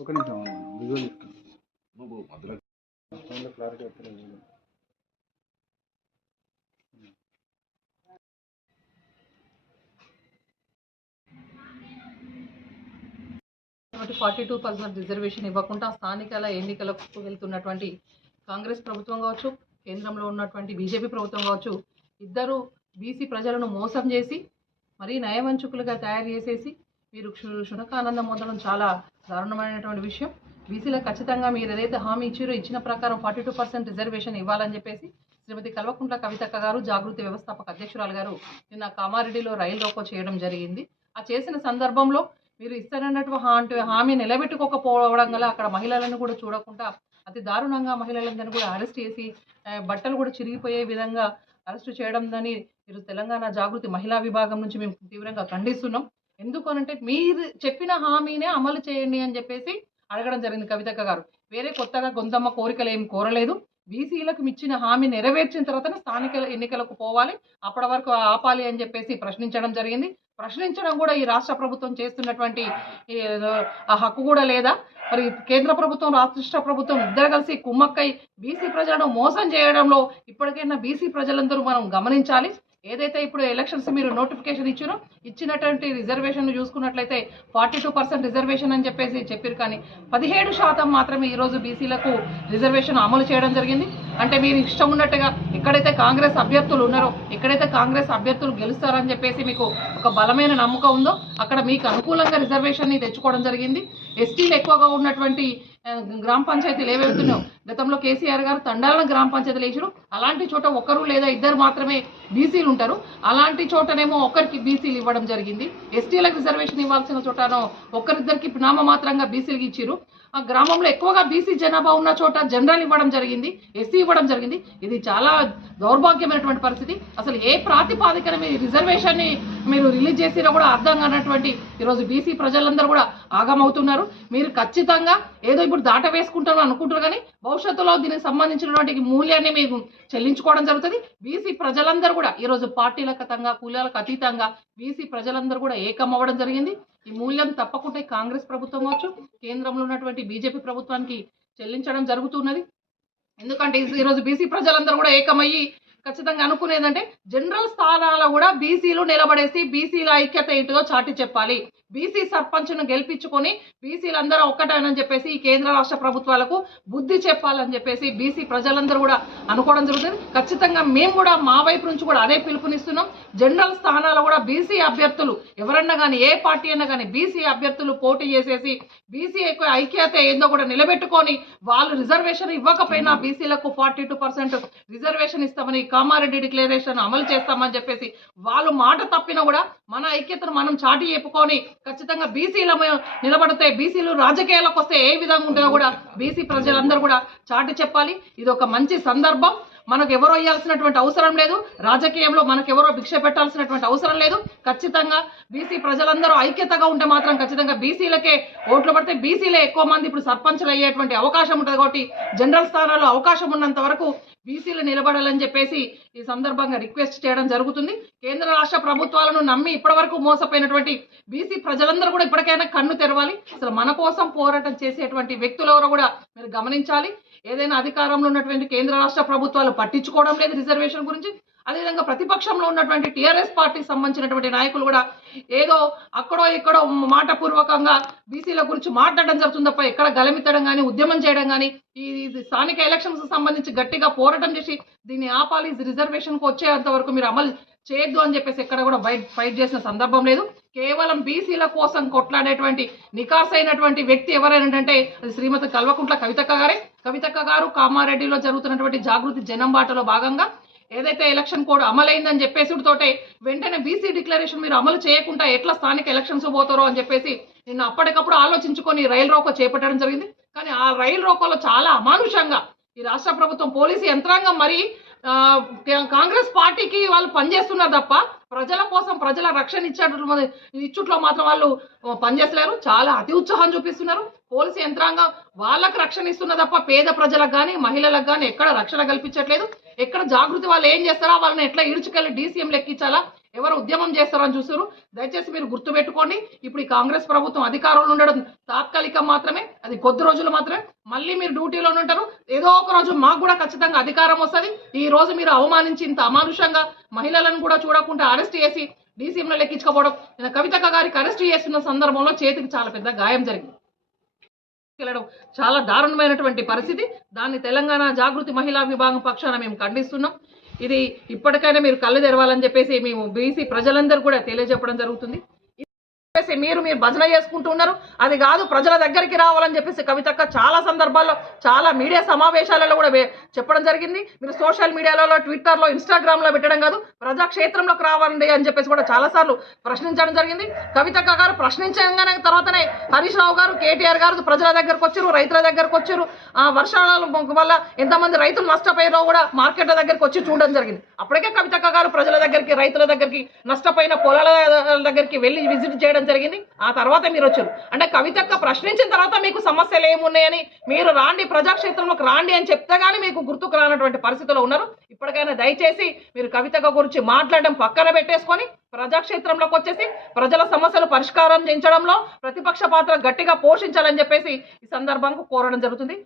ఒక నిమిషం విజువల్ నువ్వు మధ్యలో క్లారిటీ వస్తలేదు. 42% రిజర్వేషన్ ఇవ్వకుండా స్థానికల ఎన్నికలకు వెళ్తున్నటువంటి కాంగ్రెస్ ప్రభుత్వం కావచ్చు, కేంద్రంలో ఉన్నటువంటి బీజేపీ ప్రభుత్వం కావచ్చు, ఇద్దరు బీసీ ప్రజలను మోసం చేసి మరీ నయవంచుకులుగా తయారు చేసేసి మీరు శునకానందం పొందడం చాలా దారుణమైనటువంటి విషయం. బీసీలకు ఖచ్చితంగా మీరు ఏదైతే హామీ ఇచ్చారో ఇచ్చిన ప్రకారం 42% రిజర్వేషన్ ఇవ్వాలని చెప్పేసి శ్రీమతి కల్వకుంట్ల కవితక్క గారు, జాగృతి వ్యవస్థాపక అధ్యక్షురాలు గారు నిన్న కామారెడ్డిలో రైలు రోకో చేయడం జరిగింది. ఆ చేసిన సందర్భంలో మీరు ఇస్తారన్నటువంటి హామీ నిలబెట్టుకోకపోవడం వల్ల అక్కడ మహిళలను కూడా చూడకుండా అతి దారుణంగా మహిళలందరినీ కూడా అరెస్ట్ చేసి బట్టలు కూడా చిరిగిపోయే విధంగా అరెస్టు చేయడం దాన్ని మీరు తెలంగాణ జాగృతి మహిళా విభాగం నుంచి మేము తీవ్రంగా ఖండిస్తున్నాం. ఎందుకనంటే మీరు చెప్పిన హామీనే అమలు చేయండి అని చెప్పేసి అడగడం జరిగింది కవితక్క గారు. వేరే కొత్తగా గొంతమ్మ కోరికలు ఏమి కోరలేదు. బీసీలకు ఇచ్చిన హామీ నెరవేర్చిన తర్వాతనే స్థానిక ఎన్నికలకు పోవాలి, అప్పటి వరకు ఆపాలి అని చెప్పేసి ప్రశ్నించడం జరిగింది. ప్రశ్నించడం కూడా ఈ రాష్ట్ర ప్రభుత్వం చేస్తున్నటువంటి హక్కు కూడా లేదా? మరి కేంద్ర ప్రభుత్వం, రాష్ట్ర ప్రభుత్వం ఇద్దరు కలిసి కుమ్మక్కై బీసీ ప్రజలను మోసం చేయడంలో ఇప్పటికైనా బీసీ ప్రజలందరూ మనం గమనించాలి. ఏదైతే ఇప్పుడు ఎలక్షన్స్ మీరు నోటిఫికేషన్ ఇచ్చారో ఇచ్చినటువంటి రిజర్వేషన్ చూసుకున్నట్లయితే 42% రిజర్వేషన్ అని చెప్పేసి చెప్పారు, కానీ 17% మాత్రమే ఈరోజు బీసీలకు రిజర్వేషన్ అమలు చేయడం జరిగింది. అంటే మీరు ఇష్టం ఉన్నట్టుగా ఎక్కడైతే కాంగ్రెస్ అభ్యర్థులు ఉన్నారో, ఎక్కడైతే కాంగ్రెస్ అభ్యర్థులు గెలుస్తారని చెప్పేసి మీకు ఒక బలమైన నమ్మకం ఉందో అక్కడ మీకు అనుకూలంగా రిజర్వేషన్ని తెచ్చుకోవడం జరిగింది. ఎస్టీలు ఎక్కువగా ఉన్నటువంటి గ్రామ పంచాయతీలు ఏవైతున్నాయో గతంలో కేసీఆర్ గారు తండాలను గ్రామ పంచాయతీలు వేసారు. అలాంటి చోట ఒకరు లేదా ఇద్దరు మాత్రమే బీసీలు ఉంటారు. అలాంటి చోటనేమో ఒకరికి బీసీలు ఇవ్వడం జరిగింది. ఎస్టీలకు రిజర్వేషన్ ఇవ్వాల్సిన చోటనో ఒకరిద్దరికి నామమాత్రంగా బీసీలకు ఇచ్చారు. ఆ గ్రామంలో ఎక్కువగా బీసీ జనాభా ఉన్న చోట జనరల్ ఇవ్వడం జరిగింది, ఎస్సీ ఇవ్వడం జరిగింది. ఇది చాలా దౌర్భాగ్యమైనటువంటి పరిస్థితి. అసలు ఏ ప్రాతిపాదికన మీ రిజర్వేషన్ని మీరు రిలీజ్ చేసినా కూడా అర్థం కానటువంటి ఈరోజు బీసీ ప్రజలందరూ కూడా ఆగమవుతున్నారు. మీరు ఖచ్చితంగా ఏదో ఇప్పుడు దాట వేసుకుంటారని అనుకుంటారు, కానీ భవిష్యత్తులో దీనికి సంబంధించినటువంటి మూల్యాన్ని మీకు చెల్లించుకోవడం జరుగుతుంది. బీసీ ప్రజలందరూ కూడా ఈరోజు పార్టీలకు అతీతంగా, కులాలకు అతీతంగా బీసీ ప్రజలందరూ కూడా ఏకం అవ్వడం జరిగింది. ఈ మూల్యం తప్పకుండా కాంగ్రెస్ ప్రభుత్వం కావచ్చు, కేంద్రంలో ఉన్నటువంటి బీజేపీ ప్రభుత్వానికి చెల్లించడం జరుగుతున్నది. ఎందుకంటే ఈరోజు బీసీ ప్రజలందరూ కూడా ఏకమయ్యి ఖచ్చితంగా అనుకునేదంటే జనరల్ స్థానాల్లో కూడా బీసీలు నిలబడేసి బీసీల ఐక్యత ఏంటిదో చాటి చెప్పాలి. బీసీ సర్పంచ్ను గెలిపించుకొని బీసీలందరూ ఒక్కటేనని చెప్పేసి ఈ కేంద్ర రాష్ట్ర ప్రభుత్వాలకు బుద్ధి చెప్పాలని చెప్పేసి బీసీ ప్రజలందరూ కూడా అనుకోవడం జరుగుతుంది. ఖచ్చితంగా మేము కూడా మా వైపు నుంచి కూడా అదే పిలుపునిస్తున్నాం. జనరల్ స్థానాల్లో కూడా బీసీ అభ్యర్థులు ఎవరన్నా కానీ, ఏ పార్టీ అయినా కానీ బీసీ అభ్యర్థులు పోటీ చేసేసి బీసీ ఐక్యత ఏందో కూడా నిలబెట్టుకొని వాళ్ళు రిజర్వేషన్ ఇవ్వకపోయినా బీసీలకు 42% రిజర్వేషన్ ఇస్తామని, కామారెడ్డి డిక్లరేషన్ అమలు చేస్తామని చెప్పేసి వాళ్ళు మాట తప్పినా కూడా మన ఐక్యతను మనం చాటి చెప్పుకొని ఖచ్చితంగా బీసీల నిలబడితే బీసీలు రాజకీయాలకు వస్తే ఏ విధంగా ఉంటుందో కూడా బీసీ ప్రజలందరూ కూడా చాటి చెప్పాలి. ఇది ఒక మంచి సందర్భం. మనకు ఎవరో ఇవ్వాల్సినటువంటి అవసరం లేదు, రాజకీయంలో మనకెవరో భిక్ష పెట్టాల్సినటువంటి అవసరం లేదు. ఖచ్చితంగా బీసీ ప్రజలందరూ ఐక్యతగా ఉంటే మాత్రం ఖచ్చితంగా బీసీలకే ఓట్లు పడితే బీసీలే ఎక్కువ మంది ఇప్పుడు సర్పంచులు అయ్యేటువంటి అవకాశం ఉంటుంది. కాబట్టి జనరల్ స్థానాల్లో అవకాశం ఉన్నంత వరకు బీసీలు నిలబడాలని చెప్పేసి ఈ సందర్భంగా రిక్వెస్ట్ చేయడం జరుగుతుంది. కేంద్ర రాష్ట్ర ప్రభుత్వాలను నమ్మి ఇప్పటివరకు మోసపోయినటువంటి బీసీ ప్రజలందరూ కూడా ఇప్పటికైనా కన్ను తెరవాలి. అసలు మన కోసం పోరాటం చేసేటువంటి వ్యక్తులు ఎవరో కూడా మీరు గమనించాలి. ఏదైనా అధికారంలో ఉన్నటువంటి కేంద్ర రాష్ట్ర ప్రభుత్వాలు పట్టించుకోవడం లేదు రిజర్వేషన్ గురించి. అదేవిధంగా ప్రతిపక్షంలో ఉన్నటువంటి టీఆర్ఎస్ పార్టీకి సంబంధించినటువంటి నాయకులు కూడా ఏదో అక్కడో ఇక్కడో మాటపూర్వకంగా బీసీల గురించి మాట్లాడడం జరుగుతుంది తప్ప ఎక్కడ గలమెత్తడం కానీ, ఉద్యమం చేయడం కానీ, ఈ స్థానిక ఎలక్షన్స్ సంబంధించి గట్టిగా పోరాటం చేసి దీన్ని ఆపాలి, రిజర్వేషన్కు వచ్చేంత వరకు మీరు అమలు చేయొద్దు అని చెప్పేసి ఎక్కడ కూడా ఫైట్ చేసిన సందర్భం లేదు. కేవలం బీసీల కోసం కొట్లాడేటువంటి నికాస్ అయినటువంటి వ్యక్తి ఎవరైనా అది శ్రీమతి కల్వకుంట్ల కవితక్క గారే. కవితక్క గారు కామారెడ్డిలో జరుగుతున్నటువంటి జాగృతి జనం బాటలో భాగంగా ఏదైతే ఎలక్షన్ కోడ్ అమలైందని చెప్పేసితోటే వెంటనే బీసీ డిక్లరేషన్ మీరు అమలు చేయకుండా ఎట్లా స్థానిక ఎలక్షన్స్ పోతారో అని చెప్పేసి నిన్న అప్పటికప్పుడు ఆలోచించుకొని రైలు రోకో చేపట్టడం జరిగింది. కానీ ఆ రైలు రోకోలో చాలా అమానుషంగా ఈ రాష్ట్ర ప్రభుత్వం పోలీసు యంత్రాంగం మరి కాంగ్రెస్ పార్టీకి వాళ్ళు పనిచేస్తున్నారు తప్ప ప్రజల కోసం, ప్రజల రక్షణ ఇచ్చుట్లో మాత్రం వాళ్ళు పనిచేస్తలేరు. చాలా అతి ఉత్సాహం చూపిస్తున్నారు. పోలీసు యంత్రాంగం వాళ్ళకి రక్షణ ఇస్తున్న తప్ప పేద ప్రజలకు కానీ, మహిళలకు కానీ ఎక్కడ రక్షణ కల్పించట్లేదు. ఎక్కడ జాగృతి వాళ్ళు ఏం చేస్తారా, వాళ్ళని ఎట్లా ఈడ్చుకెళ్ళి డీసీఎం లెక్కించాలా, ఎవరు ఉద్యమం చేస్తారని చూస్తారు. దయచేసి మీరు గుర్తుపెట్టుకోండి, ఇప్పుడు ఈ కాంగ్రెస్ ప్రభుత్వం అధికారంలో ఉండడం తాత్కాలికం మాత్రమే, అది కొద్ది రోజులు మాత్రమే. మళ్ళీ మీరు డ్యూటీలో ఉంటారు, ఏదో ఒక రోజు మాకు కూడా ఖచ్చితంగా అధికారం వస్తుంది. ఈ రోజు మీరు అవమానించి ఇంత అమానుషంగా మహిళలను కూడా చూడకుండా అరెస్ట్ చేసి డీసీఎంలో లెక్కించుకోవడం, కవితక్క గారికి అరెస్ట్ చేస్తున్న సందర్భంలో చేతికి చాలా పెద్ద గాయం జరిగింది. వెళ్ళడం చాలా దారుణమైనటువంటి పరిస్థితి. దాన్ని తెలంగాణ జాగృతి మహిళా విభాగం పక్షాన మేము ఖండిస్తున్నాం. ఇది ఇప్పటికైనా మీరు కళ్ళు తెరవాలని చెప్పేసి మేము బీసీ ప్రజలందరూ కూడా తెలియజెప్పడం జరుగుతుంది. మీరు భజన చేసుకుంటున్నారు, అది కాదు ప్రజల దగ్గరికి రావాలని చెప్పేసి కవితక్క చాలా సందర్భాల్లో చాలా మీడియా సమావేశాలలో కూడా చెప్పడం జరిగింది. మీరు సోషల్ మీడియాలో, ట్విట్టర్లో, ఇన్స్టాగ్రామ్లో పెట్టడం కాదు, ప్రజాక్షేత్రంలోకి రావండి అని చెప్పేసి కూడా చాలాసార్లు ప్రశ్నించడం జరిగింది. కవితక్క గారు ప్రశ్నించగానే తర్వాతనే హరీష్ రావు గారు, కేటీఆర్ గారు ప్రజల దగ్గరకు వచ్చారు, రైతుల దగ్గరకు వచ్చారు. వర్షాల వల్ల ఎంతమంది రైతులు నష్టపోయారో కూడా మార్కెట్ల దగ్గరికి వచ్చి చూడడం జరిగింది. అప్పటికే కవితక్క గారు ప్రజల దగ్గరికి, రైతుల దగ్గరికి, నష్టపోయిన పొలాల దగ్గరికి వెళ్ళి విజిట్ చేయడం జరిగింది. ఆ తర్వాత మీరు వచ్చారు. అంటే కవితక్క ప్రశ్నించిన తర్వాత మీకు సమస్యలు ఏమున్నాయని మీరు రాండి, ప్రజాక్షేత్రంలోకి రాండి అని చెప్తే గానీ మీకు గుర్తుకు రానటువంటి పరిస్థితిలో ఉన్నారు. ఇప్పటికైనా దయచేసి మీరు కవితక్క గురించి మాట్లాడడం పక్కన పెట్టేసుకొని ప్రజాక్షేత్రంలోకి వచ్చేసి ప్రజల సమస్యలు పరిష్కారం చేయించడంలో ప్రతిపక్ష పాత్ర గట్టిగా పోషించాలని చెప్పేసి ఈ సందర్భంగా కోరడం జరుగుతుంది.